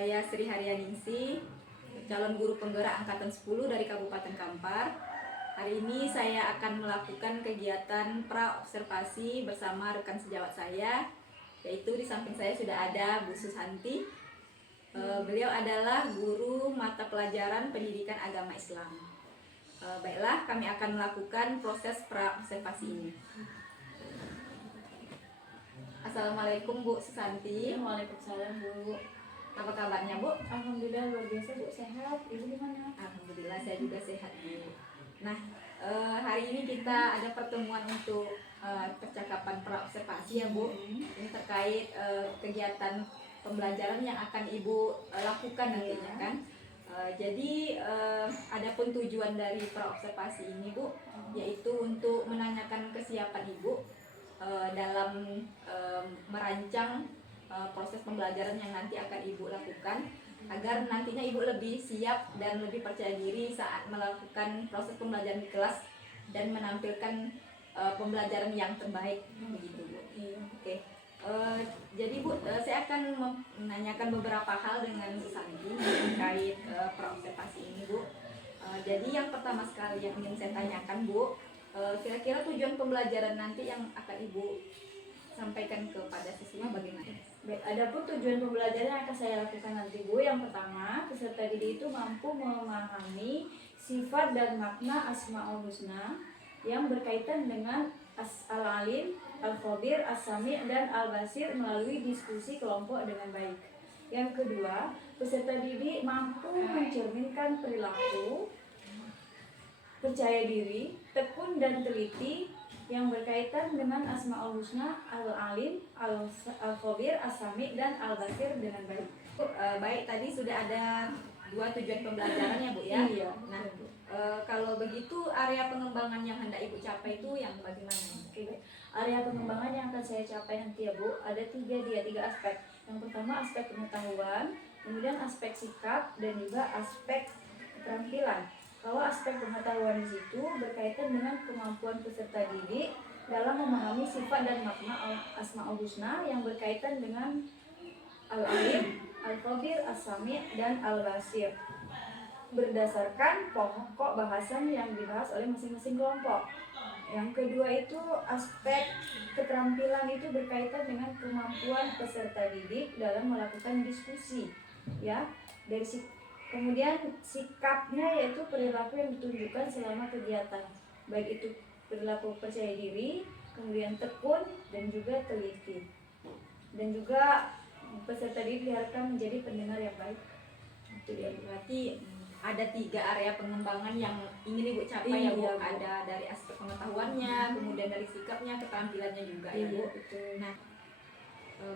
Saya Sri Haryaningsih, calon guru penggerak angkatan 10 dari Kabupaten Kampar. Hari ini saya akan melakukan kegiatan pra-observasi bersama rekan sejawat saya, yaitu di samping saya sudah ada Bu Susanti. Beliau adalah guru mata pelajaran pendidikan agama Islam. Baiklah, kami akan melakukan proses pra-observasi ini. Assalamualaikum Bu Susanti. Waalaikumsalam Bu. Apa kabarnya Bu? Alhamdulillah luar biasa Bu, sehat. Ibu gimana? Alhamdulillah saya juga sehat Bu. Nah, hari ini kita ada pertemuan untuk percakapan pra-observasi ya Bu. Ini terkait kegiatan pembelajaran yang akan Ibu lakukan nantinya kan. Jadi adapun tujuan dari pra-observasi ini Bu, yaitu untuk menanyakan kesiapan Ibu dalam merancang proses pembelajaran yang nanti akan Ibu lakukan, agar nantinya Ibu lebih siap dan lebih percaya diri saat melakukan proses pembelajaran di kelas dan menampilkan pembelajaran yang terbaik begitu Bu. Oke. Jadi Bu, saya akan menanyakan beberapa hal dengan Bu Santi terkait pra-observasi ini Bu. Jadi yang pertama sekali yang ingin saya tanyakan Bu, kira-kira tujuan pembelajaran nanti yang akan Ibu sampaikan kepada siswa bagaimana? Baik, adapun tujuan pembelajaran yang akan saya lakukan nanti Bu, yang pertama, peserta didik itu mampu memahami sifat dan makna Asmaul Husna yang berkaitan dengan Al-Alim, Al-Khabir, As-Sami, dan Al-Basir melalui diskusi kelompok dengan baik. Yang kedua, peserta didik mampu mencerminkan perilaku, percaya diri, tekun dan teliti yang berkaitan dengan Asmaul Husna, Al-Alim, Al-Khabir, As-Sami, dan Al-Basir dengan baik. Baik, tadi sudah ada 2 tujuan pembelajaran ya Bu ya? Iya. Nah, kalau begitu area pengembangan yang hendak Ibu capai itu yang bagaimana? Oke, area pengembangan yang akan saya capai nanti ya Bu, ada tiga aspek. Yang pertama aspek pengetahuan, kemudian aspek sikap, dan juga aspek keterampilan. Kalau aspek pengetahuan di situ berkaitan dengan kemampuan peserta didik dalam memahami sifat dan makna Asmaul Husna yang berkaitan dengan Al-Alim, Al-Khabir, As-Sami, dan Al-Basir berdasarkan pokok bahasan yang dibahas oleh masing-masing kelompok. Yang kedua itu aspek keterampilan itu berkaitan dengan kemampuan peserta didik dalam melakukan diskusi, ya. Kemudian sikapnya yaitu perilaku yang ditunjukkan selama kegiatan, baik itu perilaku percaya diri, kemudian tekun, dan juga teliti. Dan juga peserta didik diharapkan menjadi pendengar yang baik. Itu dia, berarti ada 3 area pengembangan yang ingin Ibu capai ya Bu. Ada dari aspek pengetahuannya, kemudian dari sikapnya, keterampilannya juga ya Bu. Betul. Nah,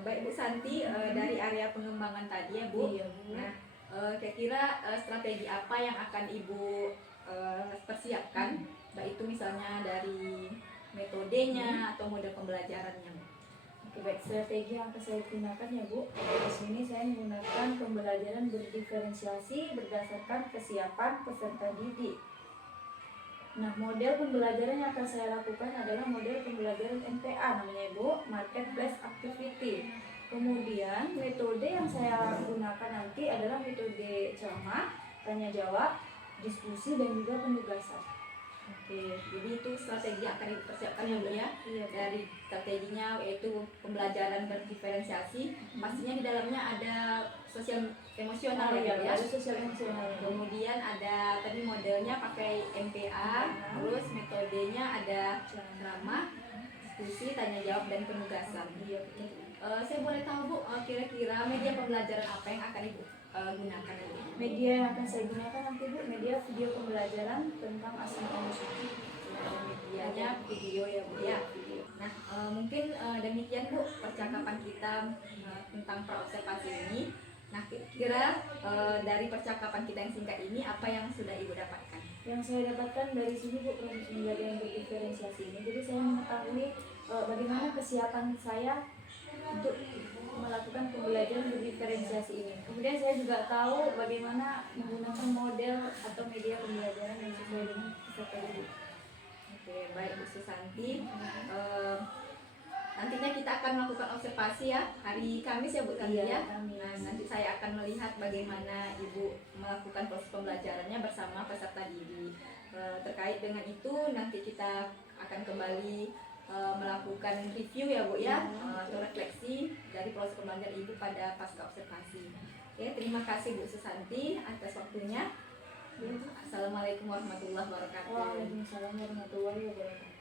baik Bu Santi, dari area pengembangan tadi ya Bu. Nah, kira-kira strategi apa yang akan Ibu persiapkan, baik itu misalnya dari metodenya atau model pembelajarannya Bu? Oke, baik, strategi yang akan saya gunakan ya Bu. Di sini saya menggunakan pembelajaran berdiferensiasi berdasarkan kesiapan peserta didik. Nah, model pembelajaran yang akan saya lakukan adalah model pembelajaran MPA namanya Bu, Marketplace Activity. Kemudian metode yang saya gunakan nanti adalah metode ceramah, tanya jawab, diskusi, dan juga penugasan. Oke, jadi itu strategi yang akan dipersiapkan ya Bu ya. Iya. Dari strateginya yaitu pembelajaran berdiferensiasi, pastinya di dalamnya ada sosial emosional ya Bu ya. Ada sosial emosional. Kemudian ada tadi modelnya pakai MPA, terus metodenya ada ceramah, diskusi, tanya jawab, dan penugasan. Iya. Saya boleh tahu Bu, kira-kira media pembelajaran apa yang akan Ibu gunakan? Media yang akan saya gunakan nanti Bu, media video pembelajaran tentang Asmaul Husna. Medianya video ya Bu ya. Nah, mungkin demikian Bu percakapan kita tentang pra-observasi ini. Nah, kira dari percakapan kita yang singkat ini apa yang sudah Ibu dapatkan? Yang saya dapatkan dari sini Bu, proses pembelajaran berdiferensiasi ini, jadi saya mengetahui bagaimana kesiapan saya untuk melakukan pembelajaran berdiferensiasi ini. Kemudian saya juga tahu bagaimana menggunakan model atau media pembelajaran yang sesuai dengan peserta didik. Oke, baik Bu Susanti. nantinya kita akan melakukan observasi ya hari Kamis ya Bu Tami Iya, ya. Kamis. Nah, nanti saya akan melihat bagaimana Ibu melakukan proses pembelajarannya bersama peserta didik. Terkait dengan itu nanti kita akan kembali melakukan review ya Bu ya, atau refleksi dari proses pembelajaran Ibu pada pasca observasi. Oke, terima kasih Bu Susanti atas waktunya. Assalamualaikum warahmatullahi wabarakatuh. Waalaikumsalam warahmatullahi wabarakatuh.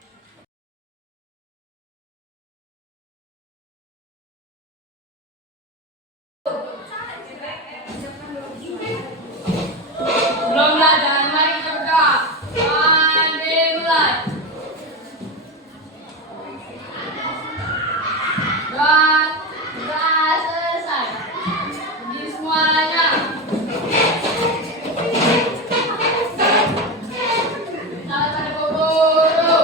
Belum belajar, mari kita berdoa. Mari mulai. Doa sudah selesai. Pergi semuanya. Salam pada guru.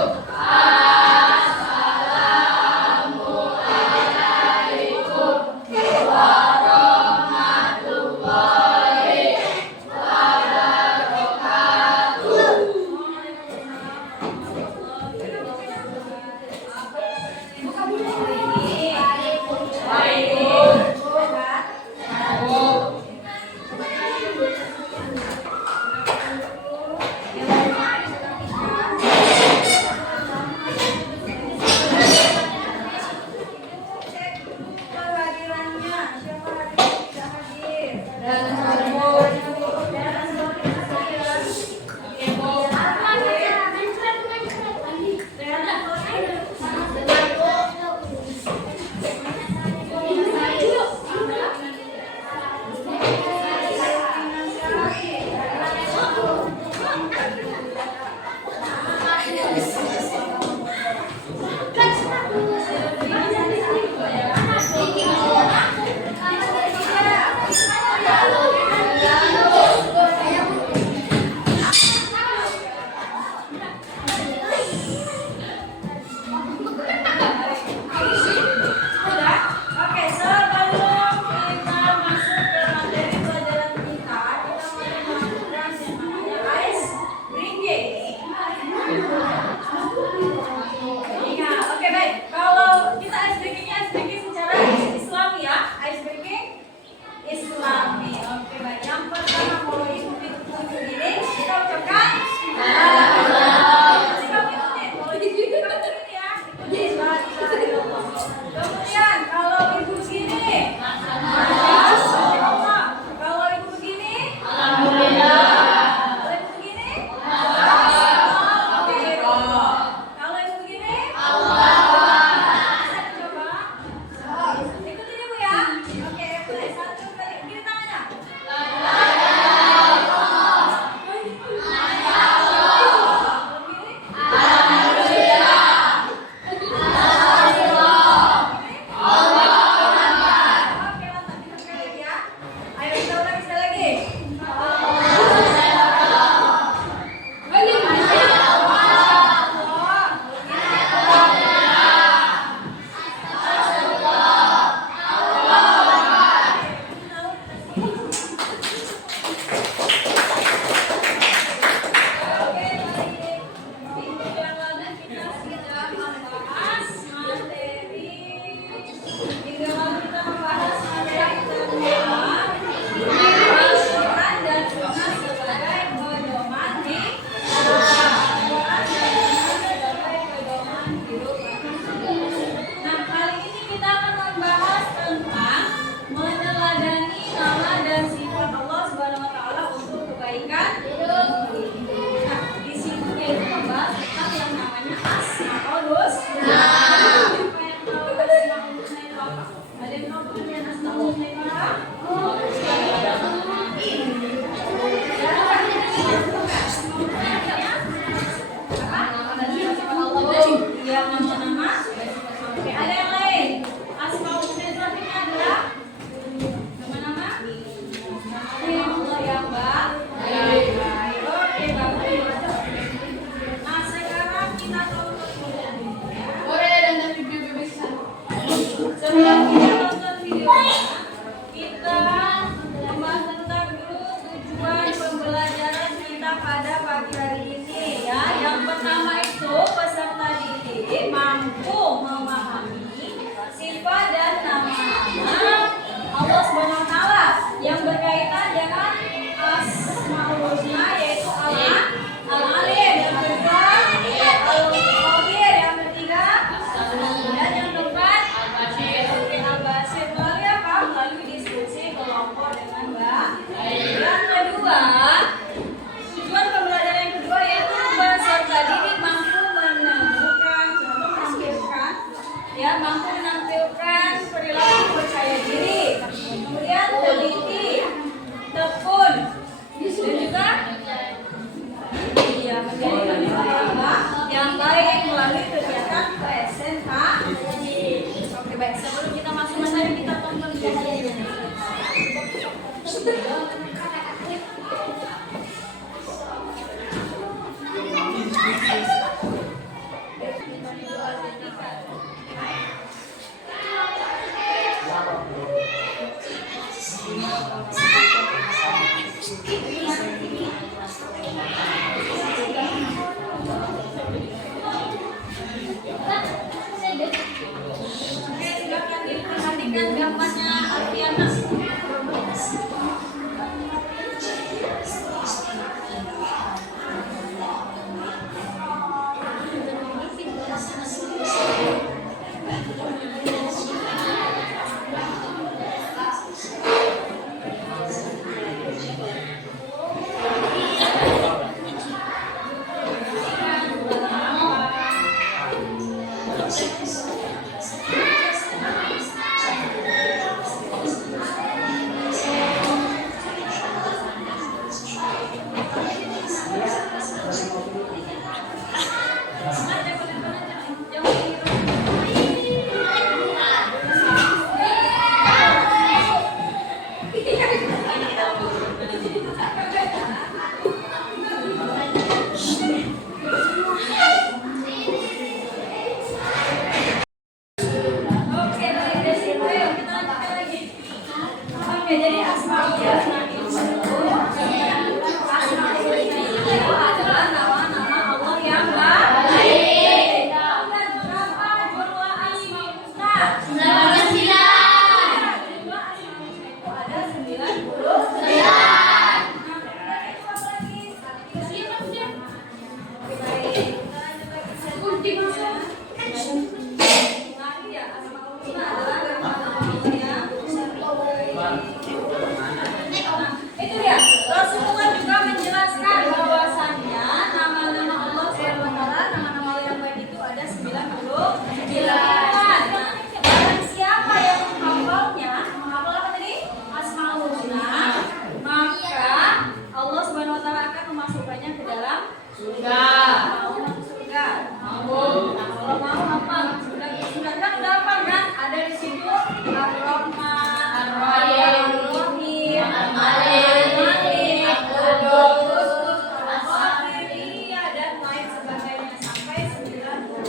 Sudah. Mau masuk surga? Mau. Nah, kalau mau apa? Sudah kan udah apa kan? Ada di situ Ar-Rahman, Ar-Rahim, Ar-Rahim, Al-Malik, Al-Malik, Al-Qudus, Al-Qadir, iya, dan lain sebagainya sampai 99.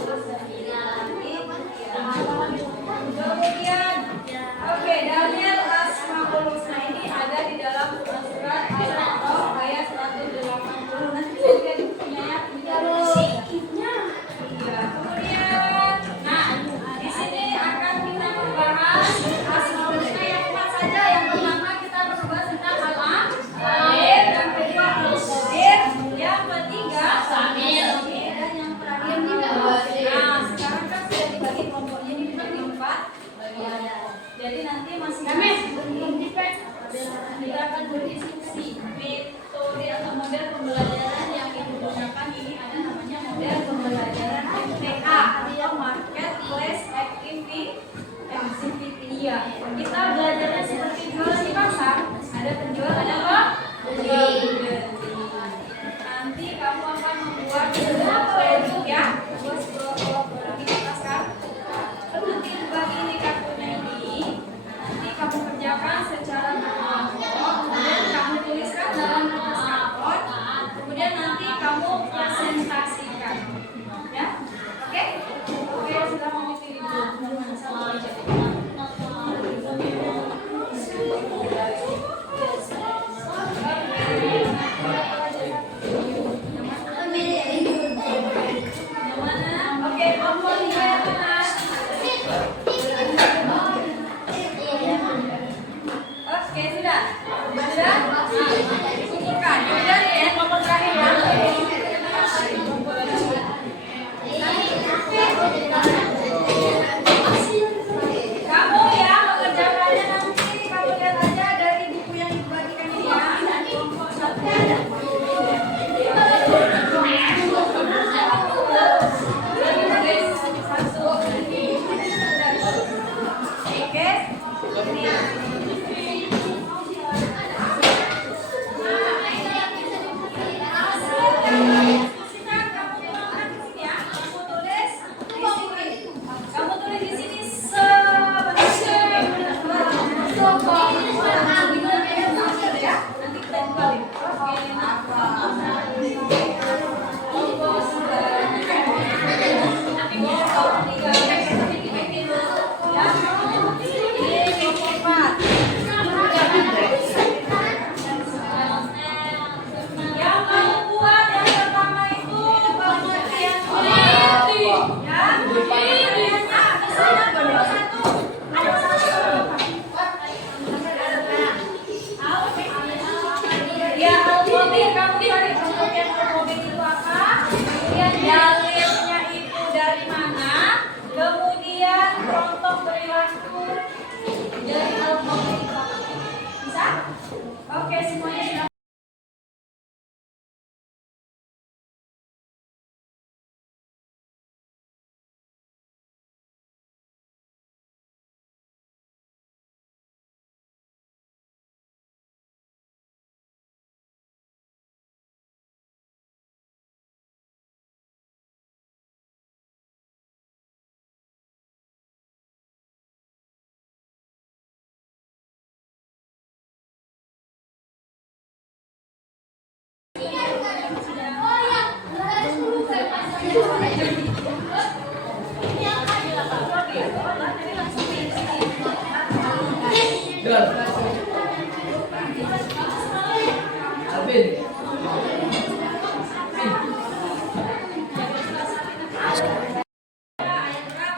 Kemudian, oke, dalil Asmaul Husna ini ada di dalam surat Al-A'raf ayat 180. Nanti bisa dilihat di bukunya ya. Ini ada sikitnya. Iya. Kemudian, nah, di sini akan kita membahas Asmaul Husna yang empat saja. Yang pertama kita membahas tentang Al-Alim, yang kedua Al-Qadir, yang ketiga Samil, dan yang terakhir Al-Basir. Nah, sekarang kan sudah dibagi kelompoknya ini menjadi 4 bagian. Jadi nanti masing-masing kita akan berdiskusi metode atau model pembelajaran yang digunakan ini ada namanya model pembelajaran MTA atau Marketplace Activity. Iya, kita belajarnya seperti jualan di pasar. Ada penjual, ada apa? Pembeli. Nanti kamu akan membuat sebuah produk ya, membuat sebuah produk di pasar. Nanti dibagi ini kartunya ini. Nanti kamu kerjakan secara berkelompok. Kemudian kamu tuliskan dalam kertas karton. Kemudian nanti kamu presentasikan. Ya, oke? Oke, sudah mengisi dulu. Yang mana? Oke, kamu lihat mana? Oke, sudah. Sudah? Kumpulkan. Kemudian ya, nomor terakhir ya. Kamu ya mengerjakannya nanti kamu lihat aja dari buku yang dibagikan ini ya. Kelompok 1. Oke. Kamu tulis di sini ya. Nanti kita kembali. Yang kamu buat yang pertama itu pengertian politik, ya. Misalnya nomor 1 ada ya al-mobil, kamu cari pengertian al-mobil itu apa? Kemudian dalilnya itu dari mana? Kemudian contoh perilaku dari al-mobil itu apa? Bisa? Oke, semuanya sudah.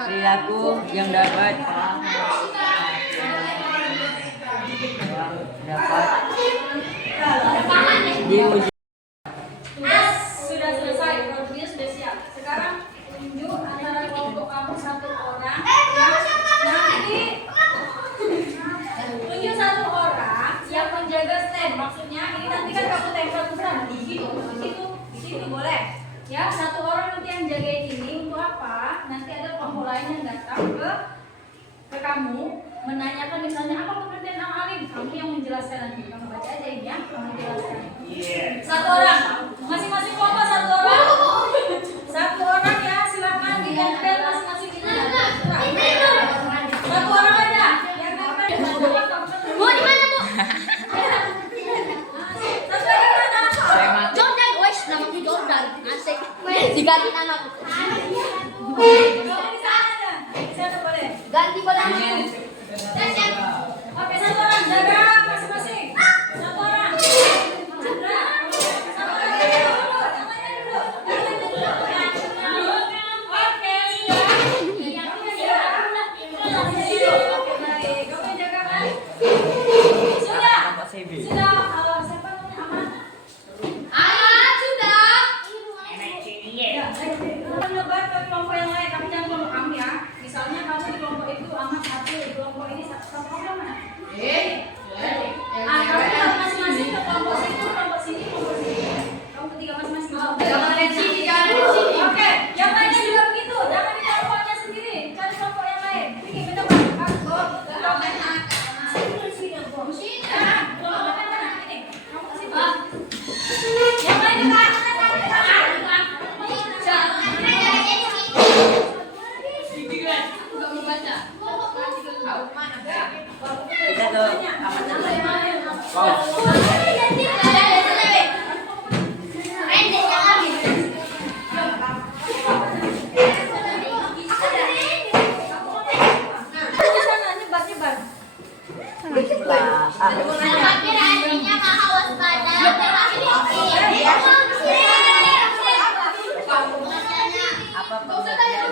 Perilaku yang dapat diuji. Tugas sudah selesai, produknya sudah siap. Sekarang tunjuk antara kelompok kamu satu orang yang nanti tunjuk satu orang yang menjaga stand. Maksudnya ini nanti kan kamu tempel tulisan di situ, di situ boleh. Ya, satu orang nanti yang jagain ini untuk apa? Nanti ada kelompok lain yang datang ke kamu menanyakan misalnya apa pengertian al-alim, kamu yang menjelaskan nanti. Kamu baca aja ini ya, kamu jelaskan. Satu orang, masing-masing kelompok satu orang. Diganti nama. Ganti pada nama. Oke, satu orang jaga masing-masing. Satu orang. Chandra. Satu orang jaga dulu. Tangannya dulu. Oke, sudah. Oke, baik. Kamu yang jaga kan? Sudah. Sudah. Siapa namanya Aman? Sudah. Ya, kamu nyebar ke kelompok yang lain, tapi jangan kelompok kami ya. Misalnya kamu di kelompok itu Aman satu, di kelompok ini satu, kelompok yang mana? Kamu lihat masing-masing ke kelompok situ, kelompok sini, kelompok sini. Kamu ketiga masing-masing. Jangan dari sini, jangan dari sini. Oke, yang lainnya juga begitu. Jangan di kelompoknya sendiri, cari kelompok yang lain. Ini benar Pak. Kelompok yang mana? Sini. Kelompok yang mana? Ini. Kamu ke sini. Yang lain juga. Kita ke Aman dulu. Nyebar-nyebar. Apa pembelajaran?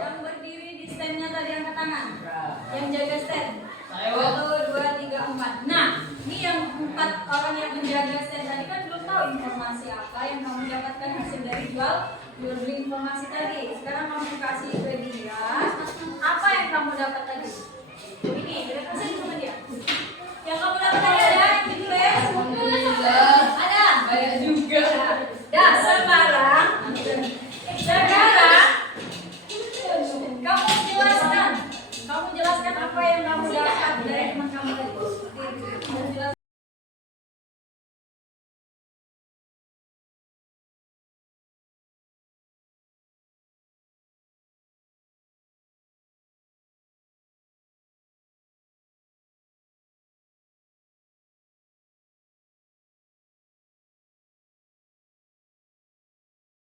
Yang berdiri di standnya tadi angkat tangan. Yang jaga stand. 1, 2, 3, 4. Nah, ini yang 4 orang yang menjaga stand tadi kan belum tahu informasi apa yang kamu dapatkan hasil dari jual beli informasi tadi. Sekarang kamu kasih ke dia. Apa yang kamu dapat tadi? Ini, beri kasih sama dia. Yang kamu dapat tadi ada yang ditulis? Ada. Banyak juga. Dah, sekarang kamu jelaskan apa yang kamu dapat dari teman kamu tadi. Kamu jelaskan.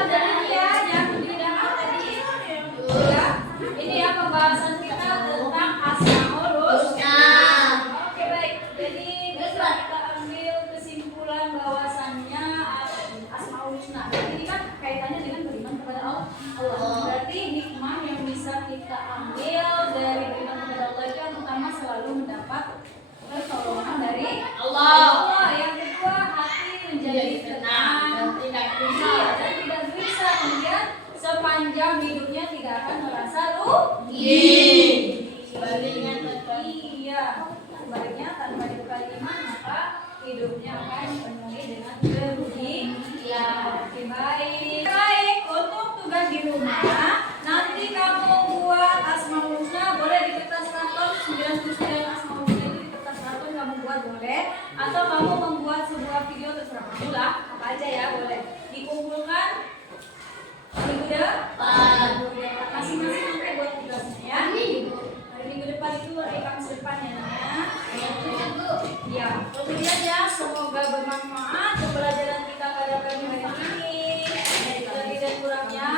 Dari dia yang didapat tadi, ya, ini ya pembahasan kita tentang asmaul husna. Oke baik, jadi bisa kita ambil kesimpulan bahwasannya asmaul husna. Jadi ini kan kaitannya dengan beriman kepada Allah. Berarti hikmah yang bisa kita ambil dari beriman kepada Allah itu yang pertama selalu mendapat pertolongan dari Allah. Yang kedua hati menjadi tenang dan tidak bisa kemudian sepanjang hidupnya tidak akan merasa rugi. Sebaliknya tanpa dibekali iman maka hidupnya akan dipenuhi dengan kerugian. Oke, baik. Untuk tugas di rumah nanti kamu buat asmaul husna, boleh di kertas karton 99 asmaul husna itu di kertas karton kamu buat boleh, atau kamu membuat sebuah video terserah kamu lah, apa aja ya boleh dikumpulkan minggu depan. Masing-masing nanti buat tugasnya ya. Hari minggu depan itu hari Kamis depan ya. Ya, kemudian ya semoga bermanfaat pembelajaran kita pada pagi hari ini. Lebih dan kurangnya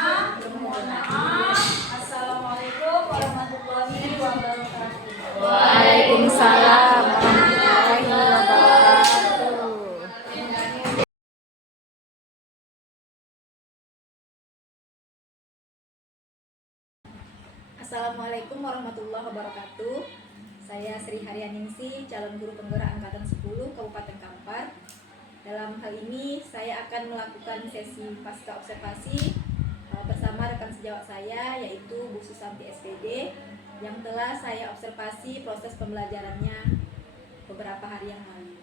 mohon maaf. Assalamualaikum warahmatullahi wabarakatuh. Waalaikumsalam warahmatullahi wabarakatuh. Assalamualaikum warahmatullahi wabarakatuh. Saya Sri Haryaningsi, calon guru penggerak angkatan 10 Kabupaten Kampar. Dalam hal ini saya akan melakukan sesi pasca observasi bersama rekan sejawat saya yaitu Bu Susanti SPD yang telah saya observasi proses pembelajarannya beberapa hari yang lalu.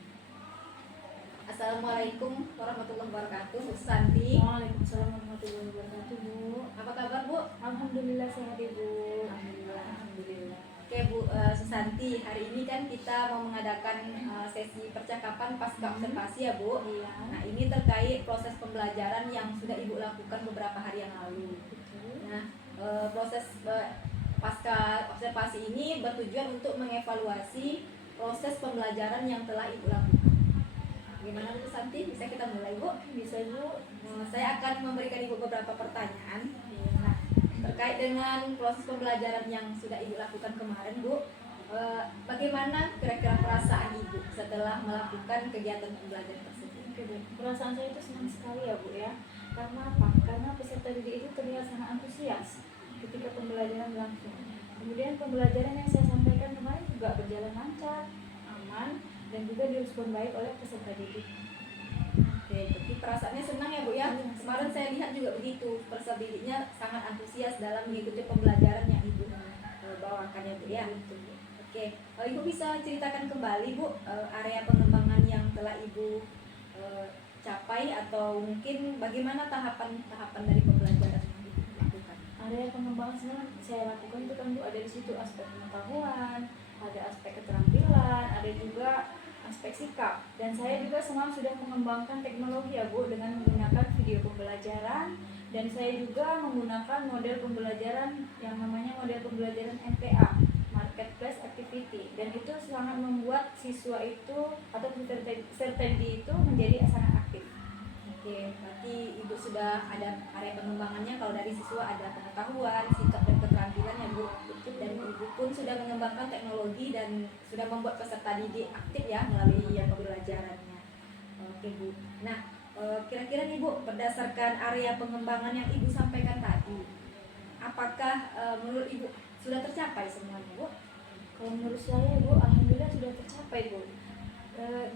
Assalamualaikum warahmatullahi wabarakatuh, Bu Susanti. Waalaikumsalam warahmatullahi wabarakatuh, Bu. Apa kabar, Bu? Alhamdulillah sehat, Ibu. Alhamdulillah. Oke, Bu Susanti. Seperti hari ini kan kita mau mengadakan sesi percakapan pasca observasi ya Bu. Iya. Nah ini terkait proses pembelajaran yang sudah Ibu lakukan beberapa hari yang lalu. Nah proses pasca observasi ini bertujuan untuk mengevaluasi proses pembelajaran yang telah Ibu lakukan. Gimana Bu Santi? Bisa kita mulai Bu? Bisa Bu. Saya akan memberikan Ibu beberapa pertanyaan. Iya. Nah, terkait dengan proses pembelajaran yang sudah Ibu lakukan kemarin Bu, bagaimana kira-kira perasaan Ibu setelah melakukan kegiatan pembelajaran tersebut? Oke, Bu. Perasaan saya itu senang sekali ya Bu ya. Karena apa? Karena peserta didik itu terlihat sangat antusias ketika pembelajaran berlangsung. Kemudian pembelajaran yang saya sampaikan kemarin juga berjalan lancar, aman, dan juga direspon baik oleh peserta didik. Oke, berarti perasaannya senang ya Bu ya? Iya. Kemarin saya lihat juga begitu, peserta didiknya sangat antusias dalam mengikuti pembelajaran yang Ibu bawakan ya Bu ya? Oke, Ibu bisa ceritakan kembali Bu area pengembangan yang telah Ibu capai atau mungkin bagaimana tahapan-tahapan dari pembelajaran yang Ibu lakukan? Area pengembangan sebenarnya saya lakukan itu kan Bu, ada di situ aspek pengetahuan, ada aspek keterampilan, ada juga aspek sikap. Dan saya juga semalam sudah mengembangkan teknologi ya Bu dengan menggunakan video pembelajaran, dan saya juga menggunakan model pembelajaran yang namanya model pembelajaran MPA, Marketplace Activity, dan itu sangat membuat siswa itu atau peserta didik itu menjadi sangat aktif. Oke, berarti Ibu sudah ada area pengembangannya. Kalau dari siswa ada pengetahuan, sikap dan keterampilan ya Bu. Dan Ibu pun sudah mengembangkan teknologi dan sudah membuat peserta didik aktif ya melalui pembelajarannya. Oke Bu. Nah, kira-kira nih Bu, berdasarkan area pengembangan yang Ibu sampaikan tadi, apakah menurut Ibu sudah tercapai semuanya Bu? Kalau menurut saya Bu, alhamdulillah sudah tercapai Bu.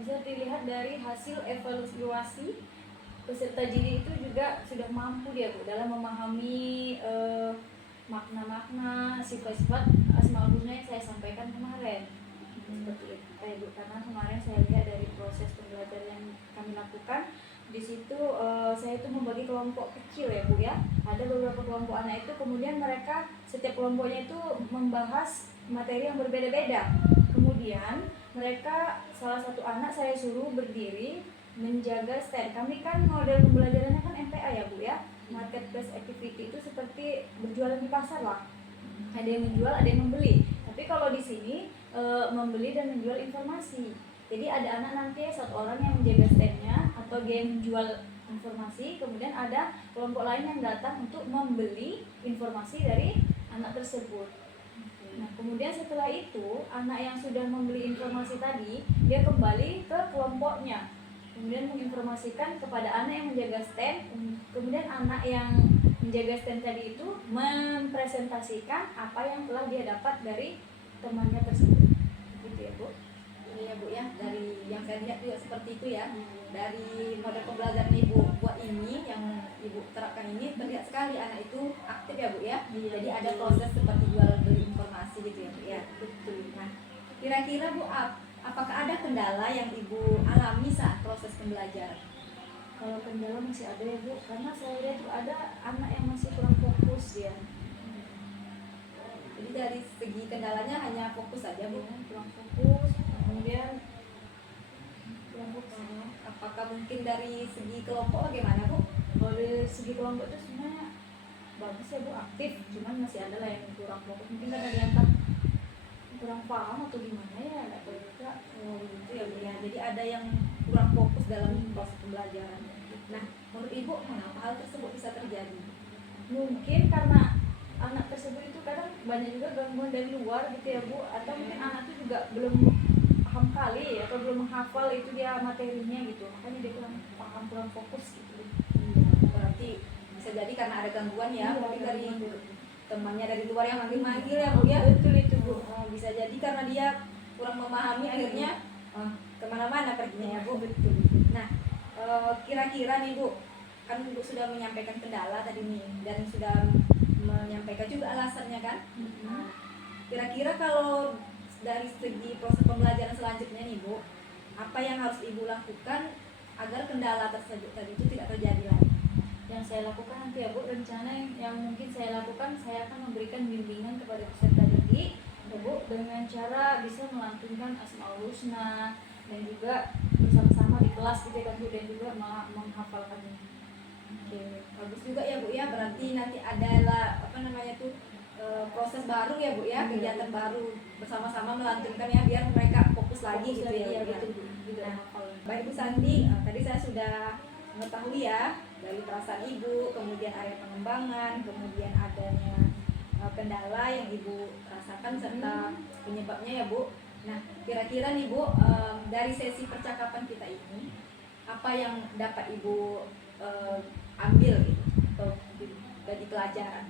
Bisa dilihat dari hasil evaluasi peserta didik itu juga sudah mampu dia Bu dalam memahami makna-makna, sifat-sifat asmaul husna yang saya sampaikan kemarin. Seperti itu Bu, karena kemarin saya lihat dari proses pembelajaran yang kami lakukan di situ, saya itu membagi kelompok kecil ya Bu ya. Ada beberapa kelompok anak itu, kemudian mereka setiap kelompoknya itu membahas materi yang berbeda-beda. Kemudian mereka, salah satu anak saya suruh berdiri menjaga stand. Kami kan model pembelajarannya kan MPA ya Bu ya, Marketplace Activity, itu seperti berjualan di pasar lah. Ada yang menjual, ada yang membeli. Tapi kalau di sini membeli dan menjual informasi. Jadi ada anak nanti satu orang yang menjaga standnya atau dia yang menjual informasi, kemudian ada kelompok lain yang datang untuk membeli informasi dari anak tersebut. Nah, kemudian setelah itu anak yang sudah membeli informasi tadi, dia kembali ke kelompoknya, kemudian menginformasikan kepada anak yang menjaga stand. Kemudian anak yang menjaga stand tadi itu mempresentasikan apa yang telah dia dapat dari temannya tersebut. Gitu ya Bu. Iya Bu ya, dari yang saya lihat juga seperti itu ya. Dari model pembelajaran Ibu buat ini, yang Ibu terapkan ini, terlihat sekali anak itu aktif ya Bu ya. Jadi ada proses seperti jual beli informasi gitu ya Bu ya. Betul. Nah, kira-kira Bu, apakah ada kendala yang Ibu alami saat proses pembelajaran? Kalau kendala masih ada ya Bu, karena saya lihat tuh ada anak yang masih kurang fokus ya. Jadi dari segi kendalanya hanya fokus saja Bu. Kurang fokus, kemudian kurang fokus. Apakah mungkin dari segi kelompok bagaimana Bu? Kalau dari segi kelompok itu sebenarnya bagus ya Bu, aktif, cuman masih ada lah yang kurang fokus. Mungkin karena dia entah kurang paham atau gimana ya, nggak tahu juga. Oh gitu ya Bu ya. Jadi ada yang kurang fokus dalam proses pembelajaran. Nah, menurut Ibu mengapa hal tersebut bisa terjadi? Mungkin karena anak tersebut itu kadang banyak juga gangguan dari luar gitu ya Bu, atau mungkin anak itu juga belum paham kali atau belum menghafal itu dia materinya gitu, makanya dia kurang paham, kurang fokus gitu. Berarti bisa jadi karena ada gangguan ya, Iya, mungkin dari gangguan. temannya dari luar yang manggil-manggil ya Bu ya. Betul itu Bu. Bisa jadi karena dia kurang memahami, akhirnya kemana-mana perginya ya Bu. Betul. Nah, kira-kira nih Bu, kan Ibu sudah menyampaikan kendala tadi nih dan sudah menyampaikan juga alasannya kan. Kira-kira kalau dari segi proses pembelajaran selanjutnya nih Bu, apa yang harus Ibu lakukan agar kendala tersebut tadi itu tidak terjadi lagi? Yang saya lakukan nanti ya Bu, rencana yang mungkin saya lakukan, saya akan memberikan bimbingan kepada peserta didik ya Bu, dengan cara bisa melantunkan Asmaul Husna dan juga bersama-sama di kelas gitu kan Bu, dan juga menghafalkannya. Oke, bagus juga ya Bu ya. Berarti nanti adalah apa namanya tuh proses baru ya Bu ya, kegiatan baru bersama-sama melantunkan ya biar mereka fokus lagi gitu ya. Bu, ya. betul Bu. Juga Nah, hafal. baik Bu Santi, tadi saya sudah mengetahui ya dari perasaan Ibu, kemudian area pengembangan, kemudian adanya kendala yang Ibu rasakan serta penyebabnya ya Bu. Nah, kira-kira nih Bu, dari sesi percakapan kita ini apa yang dapat Ibu ambil gitu atau dari pelajaran?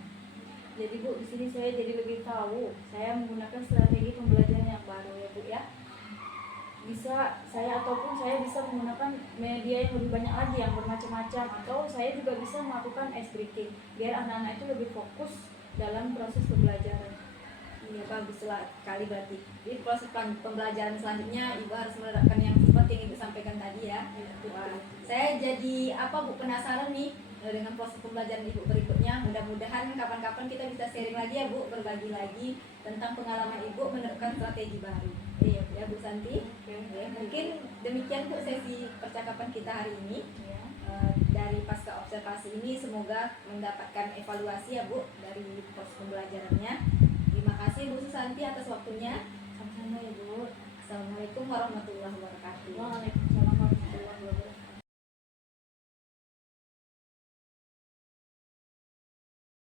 Jadi Bu, di sini saya jadi lebih tahu saya menggunakan strategi pembelajaran yang baru ya Bu ya. Bisa saya ataupun saya bisa menggunakan media yang lebih banyak lagi yang bermacam-macam, atau saya juga bisa melakukan ice breaking biar anak-anak itu lebih fokus dalam proses pembelajaran. Iya, bagus sekali berarti. Jadi proses pembelajaran selanjutnya Ibu harus menerapkan yang seperti yang Ibu sampaikan tadi ya. Wah, saya jadi Bu penasaran nih dengan proses pembelajaran Ibu berikutnya. Mudah-mudahan kapan-kapan kita bisa sharing lagi ya Bu, berbagi lagi tentang pengalaman Ibu menerapkan strategi baru. Iya ya Bu Santi. Ya, mungkin demikian Bu sesi percakapan kita hari ini. Ya. Dari pasca observasi ini semoga mendapatkan evaluasi ya Bu dari proses pembelajarannya. Terima kasih Bu Susanti atas waktunya. Sama-sama ya Bu. Assalamualaikum warahmatullahi wabarakatuh.